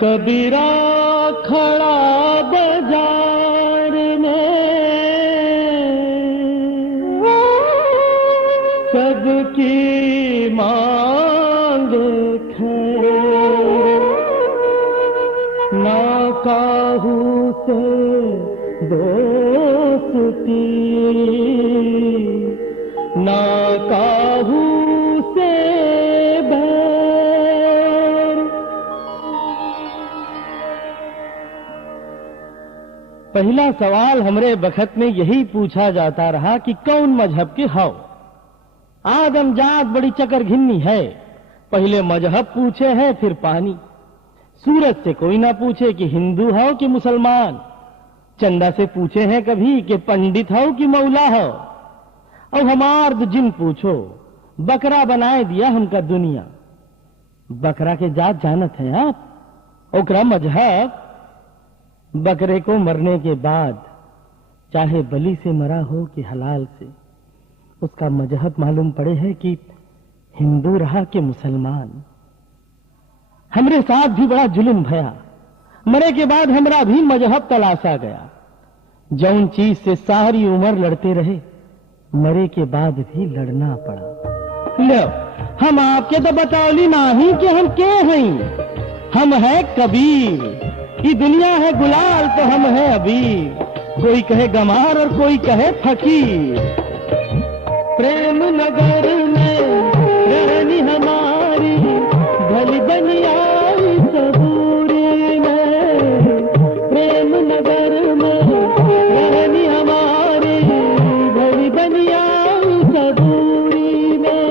कबीरा खड़ा बाजार में, सबकी मांग खैर, ना काहू से दोस्ती, ना काहू से बैर। पहला सवाल हमरे बखत में यही पूछा जाता रहा कि कौन मजहब के हो। आदम जात बड़ी चकर घिन्नी है, पहले मजहब पूछे है फिर पानी। सूरज से कोई ना पूछे कि हिंदू हो कि मुसलमान, चंदा से पूछे हैं कभी कि पंडित हो कि मौला हो। और हमार जिन पूछो बकरा बनाए दिया हमका दुनिया। बकरा के जात जानत हैं आप? ओकरा मजहब बकरे को मरने के बाद चाहे बलि से मरा हो कि हलाल से, उसका मजहब मालूम पड़े है कि हिंदू रहा कि मुसलमान। हमरे साथ भी बड़ा जुल्म भया, मरे के बाद हमरा भी मजहब तलाशा गया। जौन चीज से सारी उम्र लड़ते रहे, मरे के बाद भी लड़ना पड़ा। लो, हम आपके तो बतौली नहीं कि हम के हैं। हम है कबीर, ये दुनिया है गुलाल तो हम है अबीर। कोई कहे गमार और कोई कहे फकीर। प्रेम नगर में रहनी हमारी, भली बनियाई सबूरी में। प्रेम नगर में रहनी हमारी, भली बनियाई सबूरी में।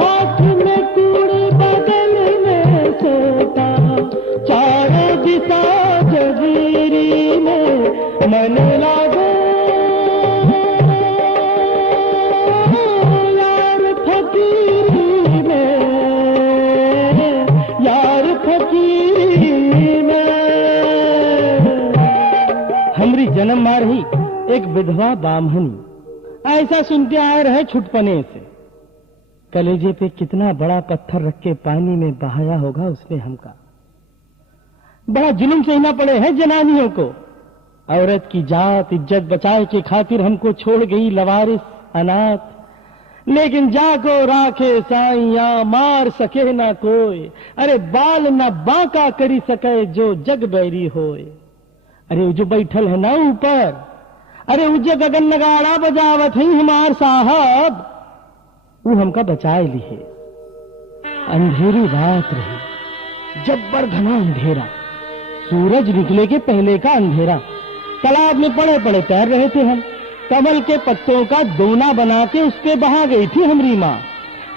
हाथ में कूड़े बगल में सोता, चारों दिशा जजीरी में। मन लागो यार फकीरी में, यार फकीरी में। हमरी जन्म मार ही एक विधवा बामहनी, ऐसा सुनते आए रहे छुटपने से। कलेजे पे कितना बड़ा पत्थर रख के पानी में बहाया होगा उसने हमका। बड़ा जुल्म सहना पड़े है जनानियों को। औरत की जात इज्जत बचाए के खातिर हमको छोड़ गई लवारिस अनाथ। लेकिन जाको राखे साइया, मार सके ना कोई। अरे बाल ना बांका करी सके जो जग बैरी होए। अरे वो जो बैठल है ना ऊपर, अरे वो जो गगन नगाड़ा बजावत है हमार साहब, वो हमका बचाए लिए। अंधेरी रात रही, जब्बर घना अंधेरा, सूरज निकले के पहले का अंधेरा। तालाब में पड़े पड़े तैर रहे थे हम। कमल के पत्तों का दोना बना के उस पे बहा गई थी हमरी माँ।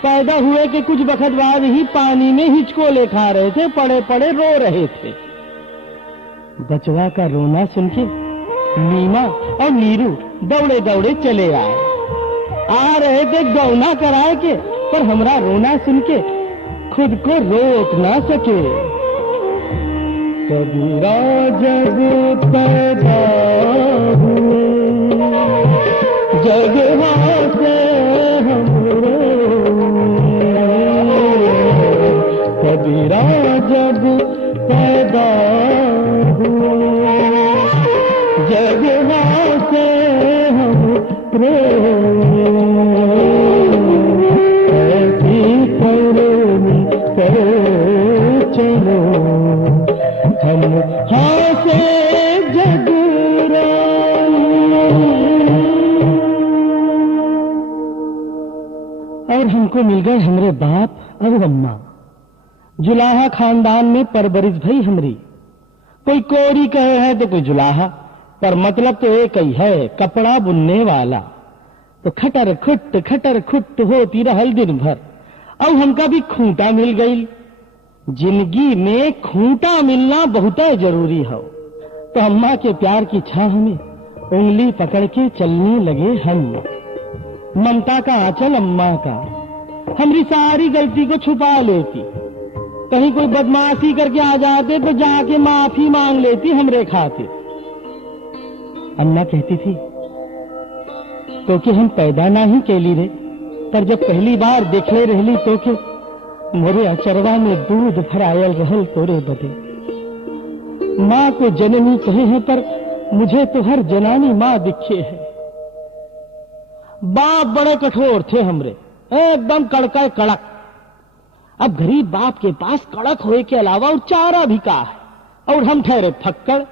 पैदा हुए के कुछ वक्त बाद ही पानी में हिचकोले खा रहे थे, पड़े पड़े रो रहे थे। बचवा का रोना सुन के नीमा और नीरू दौड़े दौड़े चले आए। आ रहे थे गौना कराए के, पर हमरा रोना सुन के खुद को रोक ना सके। कबीरा जग पैदा हुए, जग से हम कबीरा जग पैदा हुए, जग से हम ऐसी करो चलो हम हासे जगराई। और हमको मिल गए हमरे बाप और अम्मा। जुलाहा खानदान में परवरिश भई हमरी। कोई कोरी कहे है तो कोई जुलाहा, पर मतलब तो एक ही है, कपड़ा बुनने वाला। तो खटर खुट होती रहल दिन भर। अब हमका भी खूंटा मिल गई। जिंदगी में खूंटा मिलना बहुत जरूरी हो। तो अम्मा के प्यार की छाह में उंगली पकड़ के चलने लगे हम। ममता का आंचल अम्मा का हमारी सारी गलती को छुपा लेती। कहीं कोई बदमाशी करके आ जाते तो जाके माफी मांग लेती हमरे खातिर। अम्मा कहती थी तो कि हम पैदा ना ही केली रे, पर जब पहली बार देखले रहली तो के मोरे अचरवा में दूध भरायल रहल तोरे बदे। माँ को जननी कहे हैं पर मुझे तो हर जनानी माँ दिखे है। बाप बड़े कठोर थे हमरे, एकदम कड़का कड़क। अब गरीब बाप के पास कड़क होए के अलावा और चारा भी का है, और हम ठहरे फक्कड़।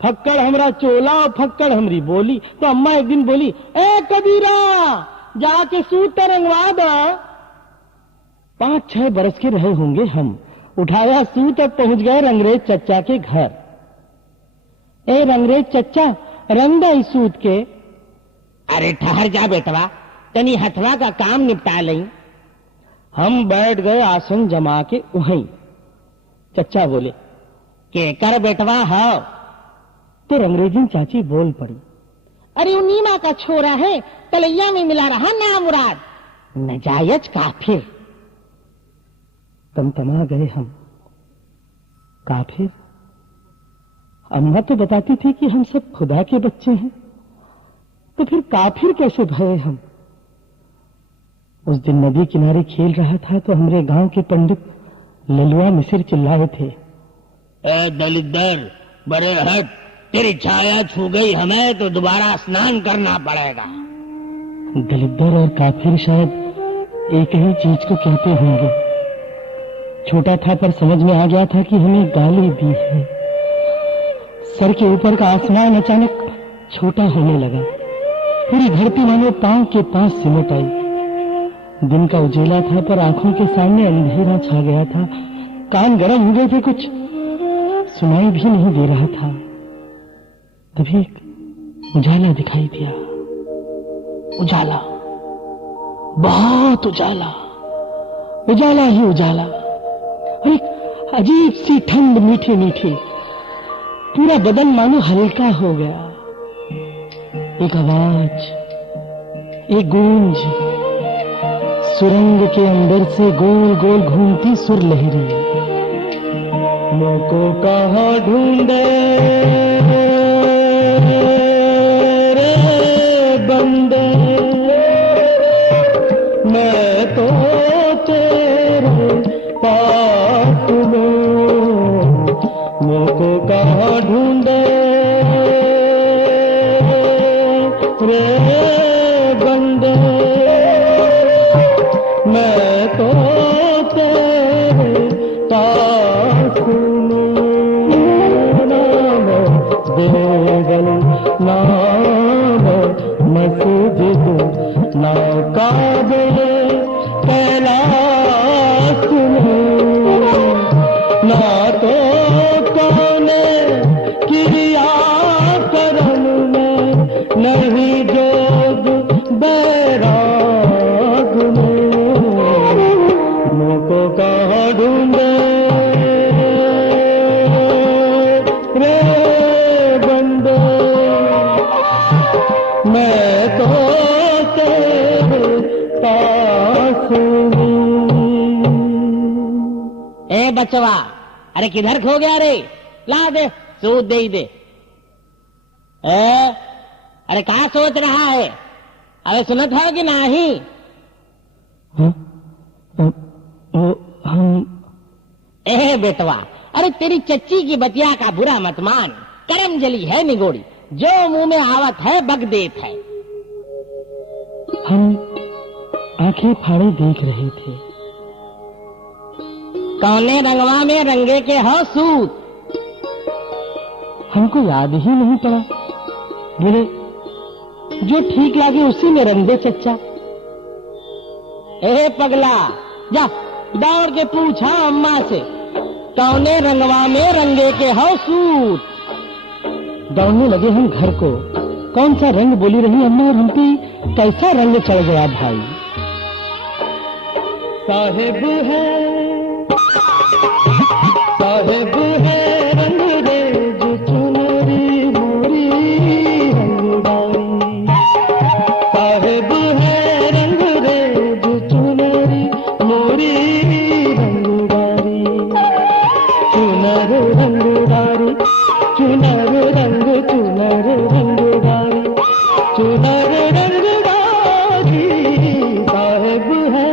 फक्कड़ हमरा चोला और फक्कड़ हमरी बोली। तो अम्मा एक दिन बोली, ए कबीरा जाके सूट रंगवा दो। 5-6 बरस के रहे होंगे हम। उठाया सूट और पहुंच गए रंगरेज चच्चा के घर। ए रंगरेज चच्चा, रंग दो इस सूट के। अरे ठहर जा बेटवा, तनी हथवा का काम निपटा लई। हम बैठ गए आसन जमा के वहीं। चच्चा बोले, के कर बेटवा हो? तो रंगरेजी चाची बोल पड़ी, अरे वो नीमा का छोरा है, तलैया में मिला रहा ना मुराद, नजायज काफिर। तमतमा गए हम। काफिर? अम्मा तो बताती थी कि हम सब खुदा के बच्चे हैं, तो फिर काफिर कैसे भये हम? उस दिन नदी किनारे खेल रहा था तो हमारे गांव के पंडित ललुआ मिसिर चिल्लाए थे, ए दलिद्दर, बड़े हट, तेरी छाया छू गई हमें तो दोबारा स्नान करना पड़ेगा। दलिद्दर और काफिर शायद एक ही चीज को कहते होंगे। छोटा था पर समझ में आ गया था कि हमें गाली दी है। सर के ऊपर का आसमान अचानक छोटा होने लगा। पूरी धरती मानो पांव के पास सिमट आई। दिन का उजेला था पर आंखों के सामने अंधेरा छा गया था। कान गर्म हो गए थे, कुछ सुनाई भी नहीं दे रहा था। तभी एक उजाला दिखाई दिया। उजाला, बहुत उजाला, उजाला ही उजाला। और एक अजीब सी ठंड मीठी मीठी, पूरा बदन मानो हल्का हो गया। एक आवाज, एक गूंज, सुरंग के अंदर से गोल गोल घूमती सुर लहरी। मोको कहाँ ढूंढे रे बंदे, मैं तो तेरे पास में। मोको कहाँ ढूंढे रे बंदे, मैं तो तेरे पास में। नाम देवल, नाम मस्जिद, ना काबे कैलाश में, ना तो कौने किया करम में, नहीं जोग बैराग में। मोको कहाँ ढूंढे रे बंदे, मैं तो तेरे पास हूँ। ए बचवा, अरे किधर खो गया रे? ला दे, सूद दे ही दे। अरे कहाँ सोच रहा है? अरे सुनत है कि नहीं? हम ए बेटवा, अरे तेरी चच्ची की बतिया का बुरा मत मान। करम जली है निगोड़ी, जो मुंह में आवत है बक देत है। हम आंखें फाड़े देख रहे थे। कौने रंगवा में रंगे के हो सूत? हमको याद ही नहीं पड़ा। बोले, जो ठीक लागे उसी में रंग दे चच्चा। ए पगला, जा दौड़ के पूछा अम्मा से, कौने रंगवा में रंगे के हो सूत? दौड़ने लगे हम घर को। कौन सा रंग बोली रही अम्मा, और हम पे कैसा रंग चढ़ गया भाई। साहेब है, साहेब है रंगरेज चुनरी मोरी रंगदारी। साहेब है रंगरेज चुनरी मोरी रंगदारी। चुनर रंगदारी, चुनर रंग, चुनर रंगदारी, चुनर रंगदारी। साहेब है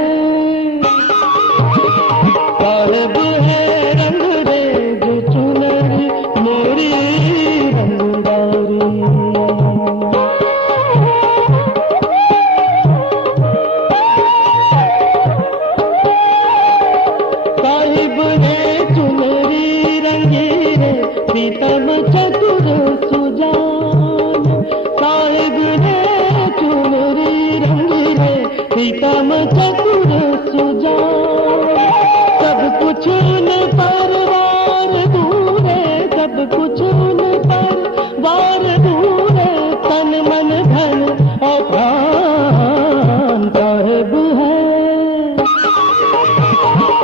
धन और प्राण साहेब है,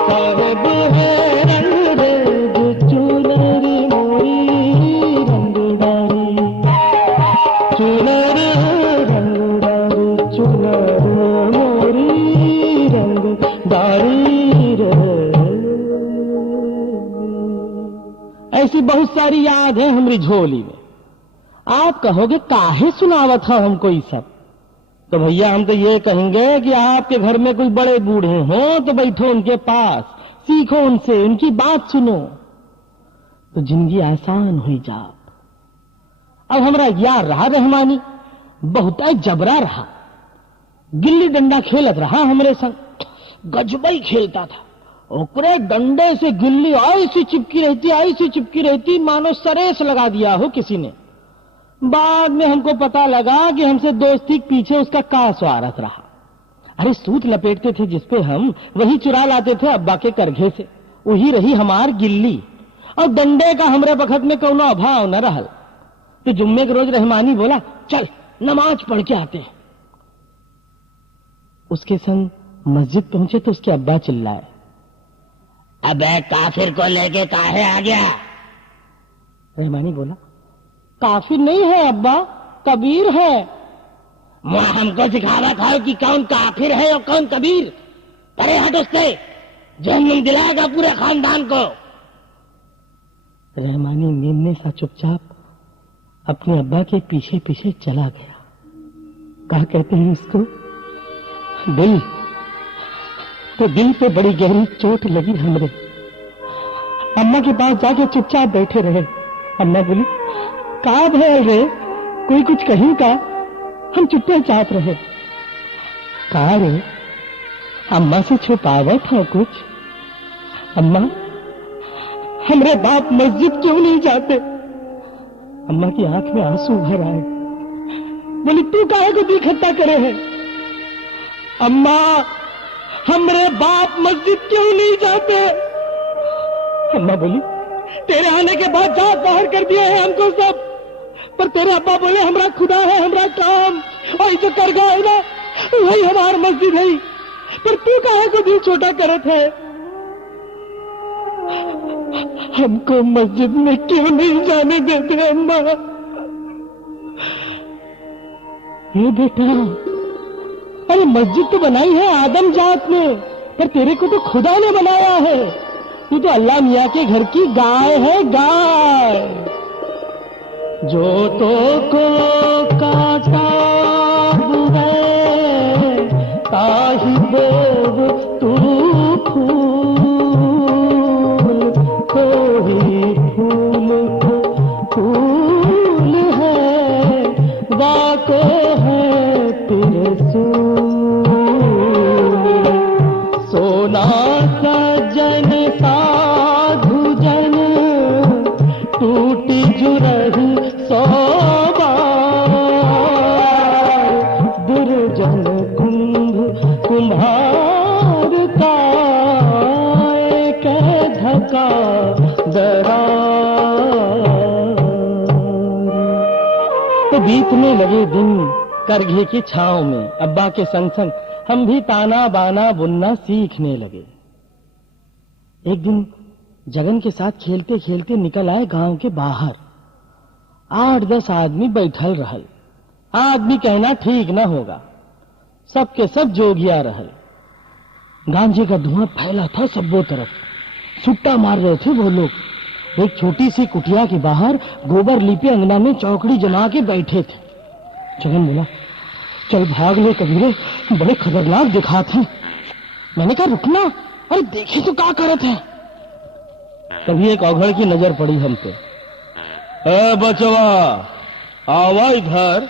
साहेब है रंग रेज चुनर मोरी रंगदारी, चुनर रंगदारी, चुनर मोरी रंगदारी रे। ऐसी बहुत सारी याद है हमारी झोली में। आप कहोगे काहे सुनावत है हमको ये सब? तो भैया हम तो ये कहेंगे कि आपके घर में कोई बड़े बूढ़े हों तो बैठो उनके पास, सीखो उनसे, उनकी बात सुनो तो जिंदगी आसान हुई जा। अब हमारा यार रहा रहमानी बहुत जबरा रहा, गिल्ली डंडा खेलत रहा हमरे संग, गजबई खेलता था। ओकरे डंडे से गिल्ली ऐसी चिपकी रहती, ऐसी चिपकी रहती मानो सरेस लगा दिया हो किसी ने। बाद में हमको पता लगा कि हमसे दोस्ती के पीछे उसका का स्वार्थ रहा। अरे सूत लपेटते थे जिसपे हम, वही चुरा लाते थे अब्बा के करघे से, वही रही हमार गिल्ली। और डंडे का हमरे बखत में कोनो अभाव न रहल। तो जुम्मे के रोज रहमानी बोला चल नमाज पढ़ के आते हैं। उसके संग मस्जिद पहुंचे तो उसके अब्बा चिल्लाए, अबे काफिर को लेके काहे आ गया? रहमानी बोला काफिर नहीं है अब्बा, कबीर है। मुआ हमको सिखावा था कि कौन काफिर है और कौन कबीर। अरे हट उससे, जहन्नुम दिलाएगा पूरे खानदान को। रहमानी नीमने सा चुपचाप अपने अब्बा के पीछे पीछे चला गया। क्या कहते हैं इसको, दिल। तो दिल पे बड़ी गहरी चोट लगी हमरे। अम्मा के पास जाके चुपचाप बैठे रहे। अम्मा बोली का भैल रे, कोई कुछ कहीं का? हम चुप्पे चाप रहे। कहा रे, अम्मा से छुपावत हो कुछ? अम्मा हमरे बाप मस्जिद क्यों नहीं जाते? अम्मा की आंख में आंसू भर आए। बोली तू काहे को दिल खट्टा करे है? अम्मा हमरे बाप मस्जिद क्यों नहीं जाते? अम्मा बोली तेरे आने के बाद जात बाहर कर दिया है हमको सब, पर तेरे अब्बा बोले हमरा खुदा है, हमरा काम, और जो कर गए ना वही हमार मस्जिद है, पर तू काहे को दिल छोटा करत है? हमको मस्जिद में क्यों नहीं जाने देते अम्मा? ये बेटा, अरे मस्जिद तो बनाई है आदम जात ने, पर तेरे को तो खुदा ने बनाया है। तू तो अल्लाह मियाँ के घर की गाय है, गाय। जो तो को काटा है ताही बोब तू फूल, कोई फूल फूल है वाको है तिरसूल। सोना सजन साधु जन टूटी जुरही सोबार, दुर्जन कुंभ कुम्हार का एक धका दरार। तो बीतने लगे दिन करघे की छांव में। अब्बा के संग संग हम भी ताना बाना बुनना सीखने लगे। एक दिन जगन के साथ खेलते खेलते निकल आए गांव के बाहर। 8-10 आदमी बैठल रहल। आदमी कहना ठीक न होगा, सबके सब जोगिया रहल। गांजे का धुआं फैला था सबों तरफ, सुट्टा मार रहे थे वो लोग। एक छोटी सी कुटिया के बाहर गोबर लिपे अंगना में चौकड़ी जमा के बैठे थे। जगन बोला चल भाग ले कबीरे, बड़े खतरनाक दिखाते हैं। मैंने कहा रुकना, अरे देखे तो क्या करत है। तभी एक औघड़ की नजर पड़ी हम पे। ए बचवा आवा इधर।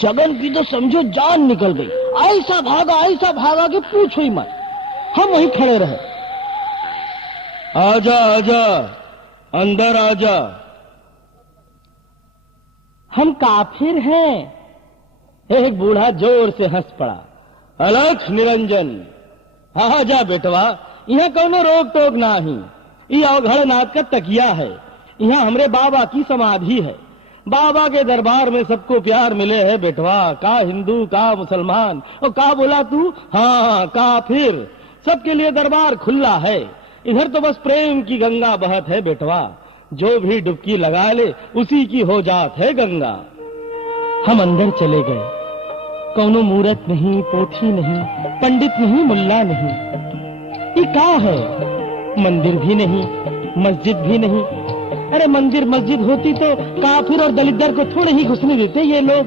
जगन की तो समझो जान निकल गई। ऐसा भागा कि पूछो ही मत। हम वहीं खड़े रहे। आजा आजा अंदर आजा। हम काफिर हैं। एक बूढ़ा जोर से हंस पड़ा। अलख निरंजन, आजा बेटवा, यहाँ कौनो रोक टोक नाही। ये अवघड़ नाथ का तकिया है। यहाँ हमरे बाबा की समाधि है। बाबा के दरबार में सबको प्यार मिले है बेटवा, का हिंदू का मुसलमान और का बोला तू, हाँ काफिर, सबके लिए दरबार खुला है। इधर तो बस प्रेम की गंगा बहत है बेटवा, जो भी डुबकी लगा ले उसी की हो जात है गंगा। हम अंदर चले गए, कौनो मूरत नहीं, पोथी नहीं, पंडित नहीं, मुल्ला नहीं, ये क्या है? मंदिर भी नहीं, मस्जिद भी नहीं। अरे मंदिर मस्जिद होती तो काफिर और दलिद्दर को थोड़े ही घुसने देते ये लोग।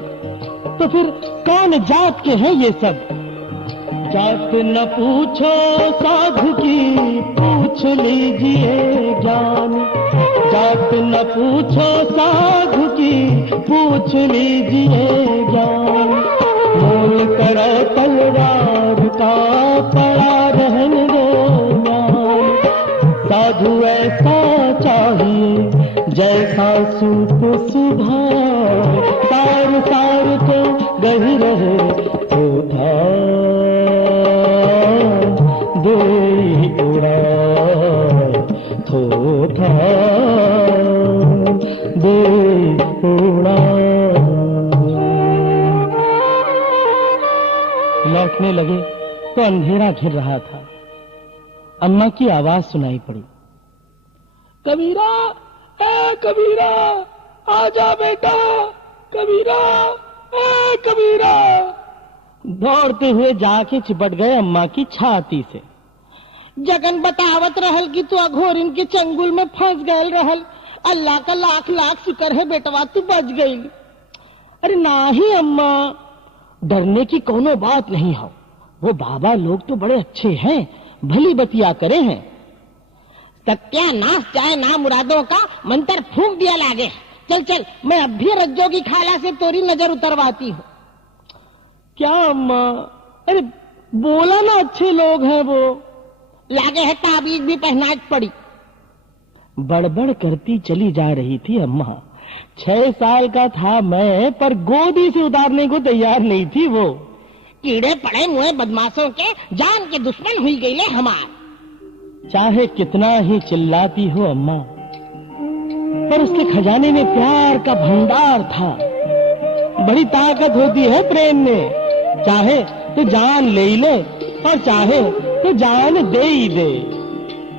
तो फिर कौन जात के हैं ये सब? जात न पूछो साधु की, पूछ लीजिए ज्ञान। जात न पूछो साधु की, पूछ लीजिए ज्ञान। मोल करो तलवार का, पड़ा रहन दो ज्ञान। साधु ऐसा चाहिए जैसा सूप सुधार, सार सार को गही रहे उठा दे उड़ा, थोथा दे उड़ा। लौटने लगे तो अंधेरा घिर रहा था। अम्मा की आवाज सुनाई पड़ी, कबीरा, ए कबीरा, आजा बेटा, कबीरा, ए कबीरा। दौड़ते हुए जाके चिपट गए अम्मा की छाती से। जगन बतावत रहल कि तू अघोरिन के चंगुल में फंस गए रहल। अल्लाह का लाख लाख शुक्र है बेटवा, तू बच गई। अरे नहीं अम्मा, डरने की कोनो बात नहीं हो। वो बाबा लोग तो बड़े अच्छे हैं, भली बतिया करे हैं। सत्यानाश चाहे ना मुरादों का मंत्र फूंक दिया लागे। चल चल, मैं अब भी रज्जो की खाला से तोरी नजर उतरवाती हूँ। क्या अम्मा? अरे बोला ना, अच्छे लोग हैं वो। लागे है ताबीज भी पहना पड़ी। बड़बड़ करती चली जा रही थी अम्मा। 6 साल का था मैं, पर गोदी से उतारने को तैयार नहीं थी वो। कीड़े पड़े मुए बदमाशों के जान के दुश्मन हुई गई ले हमार। चाहे कितना ही चिल्लाती हो अम्मा, पर उसके खजाने में प्यार का भंडार था। बड़ी ताकत होती है प्रेम में, चाहे तो जान ले ही ले और चाहे तो जान दे ही दे।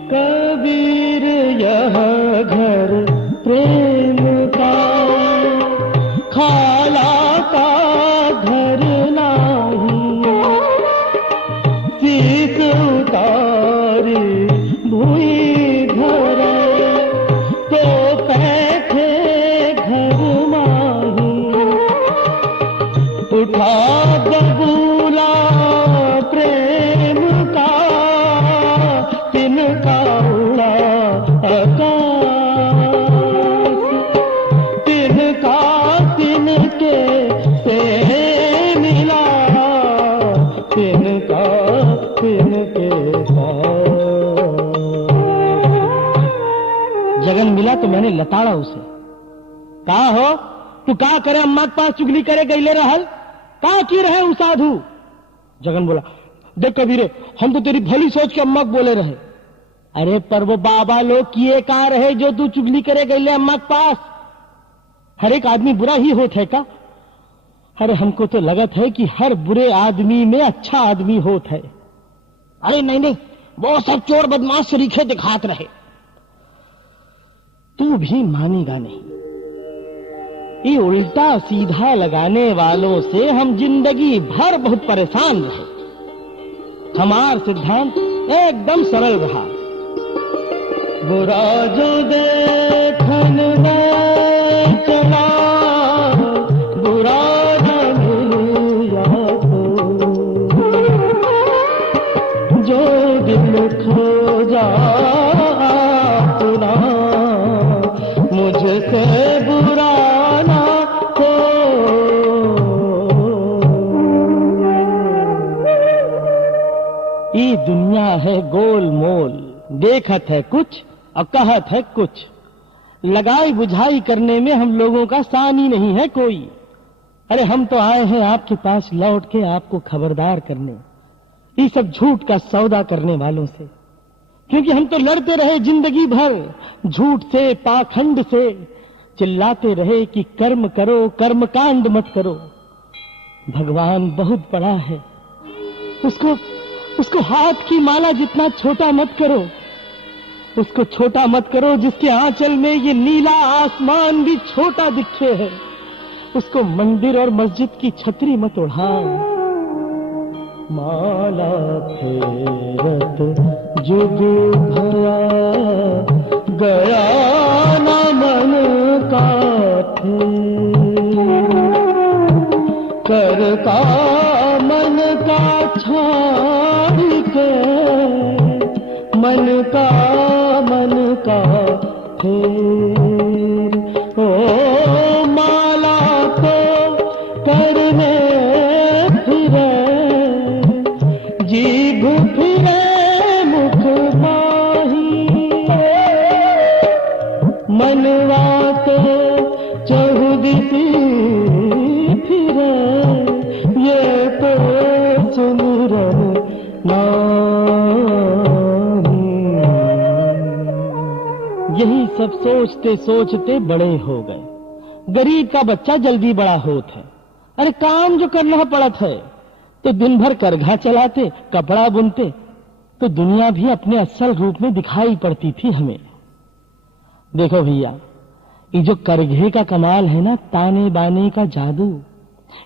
कबीर यह घर प्रेम का, खाला का घर नाही। शीश उतारी भूई धरे, तो पैठे घर माही। उठा बबूला प्रेम का, तिनका उड़ा आकाश। तिनका तिनके से मिला, तिनका तिनके पास। जगन मिला तो मैंने लताड़ा उसे। कहा हो तू का करे अम्मा के पास चुगली करे गईले रहल, का की रहे उ साधु? जगन बोला, देख कबीरे, हम तो तेरी भली सोच के अम्मा को बोले रहे। अरे पर वो बाबा लोग किए का रहे जो तू चुगली करे गईले अम्मा के पास? हर एक आदमी बुरा ही होत है का? अरे हमको तो लगत है कि हर बुरे आदमी में अच्छा आदमी होत है। अरे नहीं नहीं, वो सब चोर बदमाश शरीखे दिखात रहे। तू भी मानेगा नहीं। ये उल्टा सीधा लगाने वालों से हम जिंदगी भर बहुत परेशान रहे। हमार सिद्धांत एकदम सरल रहा। बुरा जो देखन में चला, बुरा न मिला तो। जो दिल खो जा अपना, मुझसे बुरा ये दुनिया है गोल मोल, देखत है कुछ और कहत है कुछ। लगाई बुझाई करने में हम लोगों का सानी नहीं है कोई। अरे हम तो आए हैं आपके पास लौट के आपको खबरदार करने, ये सब झूठ का सौदा करने वालों से। क्योंकि हम तो लड़ते रहे जिंदगी भर झूठ से, पाखंड से, चिल्लाते रहे कि कर्म करो, कर्म कांड मत करो। भगवान बहुत बड़ा है, उसको हाथ की माला जितना छोटा मत करो, उसको छोटा मत करो जिसके आंचल में ये नीला आसमान भी छोटा दिखे है। उसको मंदिर और मस्जिद की छतरी मत उड़ाओ। माला फेरत जुग भया, गया न मन का करता मन का छाड़ के, मन का फेर। ओ माला तो करने फिरे, जीभ फिरे मुख माही, मनवा तो चहुदिसी फिरे, ये तो सुमिरन यही सब सोचते सोचते बड़े हो गए। गरीब का बच्चा जल्दी बड़ा होता है। अरे काम जो करना पड़त है तो दिन भर करघा चलाते, कपड़ा बुनते, तो दुनिया भी अपने असल रूप में दिखाई पड़ती थी हमें। देखो भैया, ये जो करघे का कमाल है ना, ताने बाने का जादू,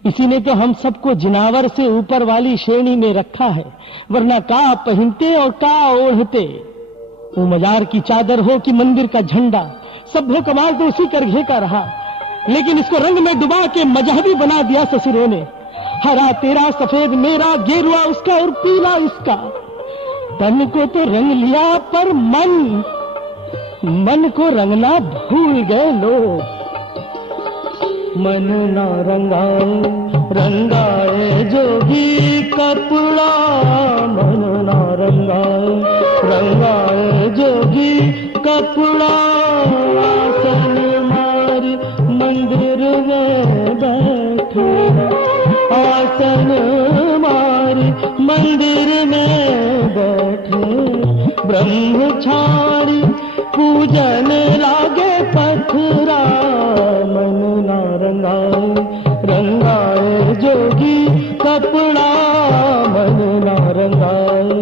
इसी ने तो हम सबको जिनावर से ऊपर वाली श्रेणी में रखा है। वरना का पहनते और का ओढ़ते, वो मजार की चादर हो कि मंदिर का झंडा, सब कमाल तो उसी करघे का रहा। लेकिन इसको रंग में डुबा के मजहबी बना दिया ससुरों ने। हरा तेरा, सफेद मेरा, गेरुआ उसका और पीला इसका। तन को तो रंग लिया पर मन को रंगना भूल गए लोग। मन ना रंगाए जोगी कपड़ा, मन ना रंगाए जोगी कपड़ा। आसन मार मंदिर में बैठे, आसन मार मंदिर में बैठे। ब्रह्मचारी पूजन लागे पथरा, मन ना रंगाए जोगी कपड़ा, मन ना रंगाए।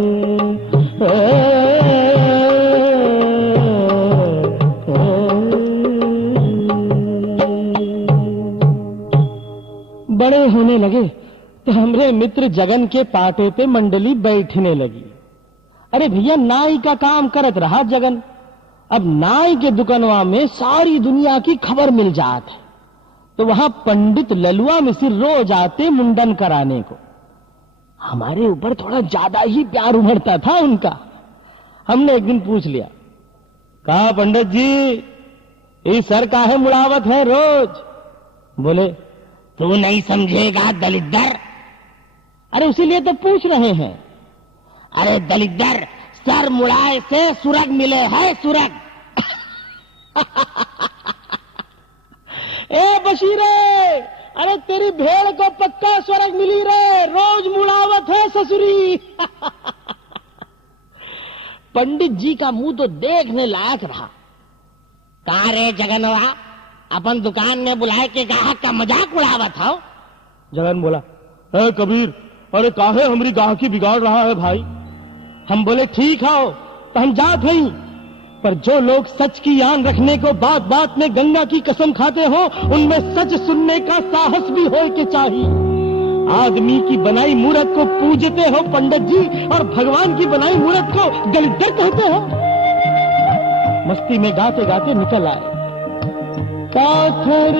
बड़े होने लगे तो हमरे मित्र जगन के पाटे पे मंडली बैठने लगी। अरे भैया, नाई का काम करत रहा जगन। अब नाई के दुकानवा में सारी दुनिया की खबर मिल जात है, तो वहां पंडित ललुआ मिसिर रोज आते मुंडन कराने को। हमारे ऊपर थोड़ा ज्यादा ही प्यार उमड़ता था उनका। हमने एक दिन पूछ लिया, कहा पंडित जी, ये सर काहे मुड़ावत है रोज? बोले, तू नहीं समझेगा दलिद्दर। अरे उसीलिए तो पूछ रहे हैं। अरे दलिद्दर, सर मुड़ाए से सुरग मिले है, सुरग। ए बशीरे, अरे तेरी भेड़ को पक्का स्वर्ग मिली रे, रोज मुड़ावत है ससुरी। पंडित जी का मुंह तो देखने लायक रहा। कहां रे जगनवा, अपन दुकान में बुलाए के ग्राहक का मजाक उड़ावत हो? जगन बोला, कबीर, अरे काहे हमारी गाहकी बिगाड़ रहा है भाई। हम बोले, ठीक हो तो हम जात नहीं, पर जो लोग सच की आन रखने को बात बात में गंगा की कसम खाते हो, उनमें सच सुनने का साहस भी हो के चाहिए। आदमी की बनाई मूर्त को पूजते हो पंडित जी, और भगवान की बनाई मूर्त को दलिद्दर कहते हो। मस्ती में गाते गाते निकल आए। पाथर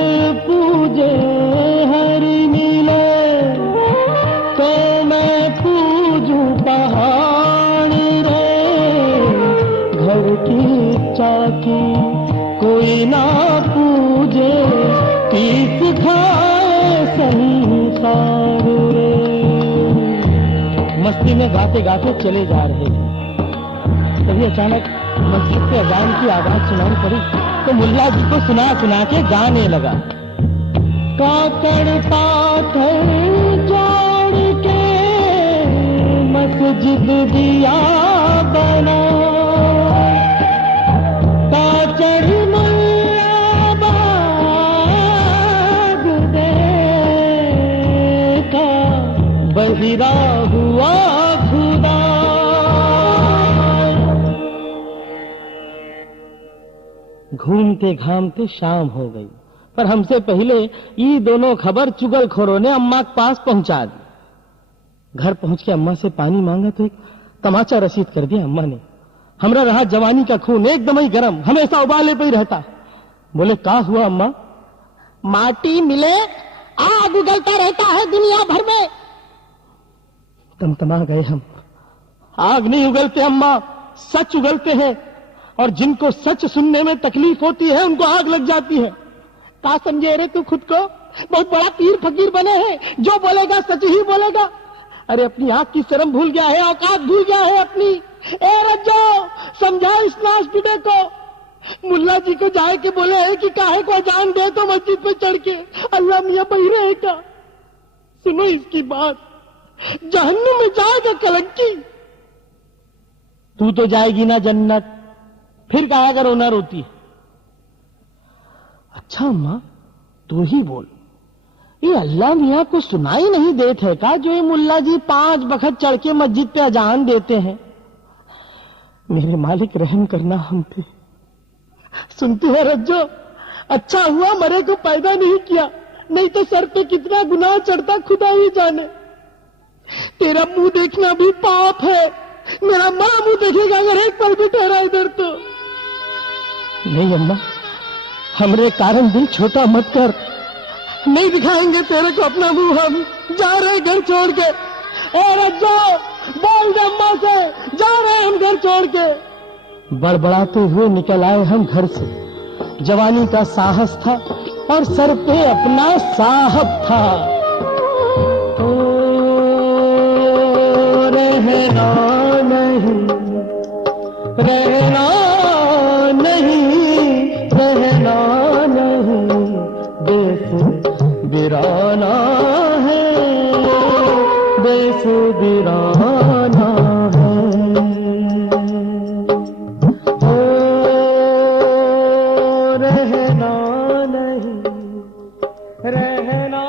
पूजे हरि मिले, तो मैं पूजू पहाड़ रे। घर की चाकी कोई ना पूजे, तीस खाए संसार रे। मस्ती में गाते गाते चले जा रहे हैं। तभी अचानक मस्जिद के अजान की आवाज सुनाई पड़ी, तो मुल्ला जी को सुना सुना के गाने लगा। काकड़ पाथर जोड़ के मस्जिद दिया बना, काचड़ मुल्ला हीरा हुआ खुदा। घूमते घामते शाम हो गई, पर हमसे पहले ये दोनों खबर चुगलखोरों ने अम्मा के पास पहुंचा दी। घर पहुंच के अम्मा से पानी मांगा तो एक तमाचा रसीद कर दिया अम्मा ने। हमरा रहा जवानी का खून एकदम ही गर्म, हमेशा उबाले पे ही रहता। बोले का हुआ अम्मा? माटी मिले आग उगलता रहता है दुनिया भर में। तमतमा गए हम। आग नहीं उगलते अम्मा, सच उगलते हैं, और जिनको सच सुनने में तकलीफ होती है उनको आग लग जाती है। का समझे रे तू खुद को? बहुत बड़ा पीर फकीर बने हैं, जो बोलेगा सच ही बोलेगा। अरे अपनी आंख की शर्म भूल गया है, औकात भूल गया है अपनी। ए रज्जो, समझा इस नाश पिटे को। मुल्ला जी को जाए के बोले है कि काहे को अजान दे तो मस्जिद पे चढ़ के अल्लाह मियां बहिरे है का। सुनो इसकी बात, जहन्नुम में जाएगा कलंकी। तू तो जाएगी ना जन्नत, फिर कहा कर रोना रोती। अच्छा अम्मा तू ही बोल, ये अल्लाह मियां को सुनाई नहीं देते है का जो ये मुल्ला जी 5 बखत चढ़ के मस्जिद पे अजान देते हैं? मेरे मालिक रहम करना हम पे। सुनते हैं रज्जो, अच्छा हुआ मरे को पैदा नहीं किया, नहीं तो सर पे कितना गुनाह चढ़ता खुदा ही जाने। तेरा मुंह देखना भी पाप है, मेरा मां मुंह देखेगा अगर एक पल भी ठहरा इधर तो। नहीं अम्मा, हमरे कारण दिल छोटा मत कर, नहीं दिखाएंगे तेरे को अपना मुंह हम। जा रहे घर छोड़ के। ए रज्जो, बोल दे अम्मा से, जा रहे हम घर छोड़ के। बड़बड़ाते हुए निकल आए हम घर से। जवानी का साहस था और सर पे अपना साहब था। ओ रहना नहीं, रहना नहीं, रहना नहीं, देश बिराना है, देश बिराना है। ओ रहना नहीं, रहना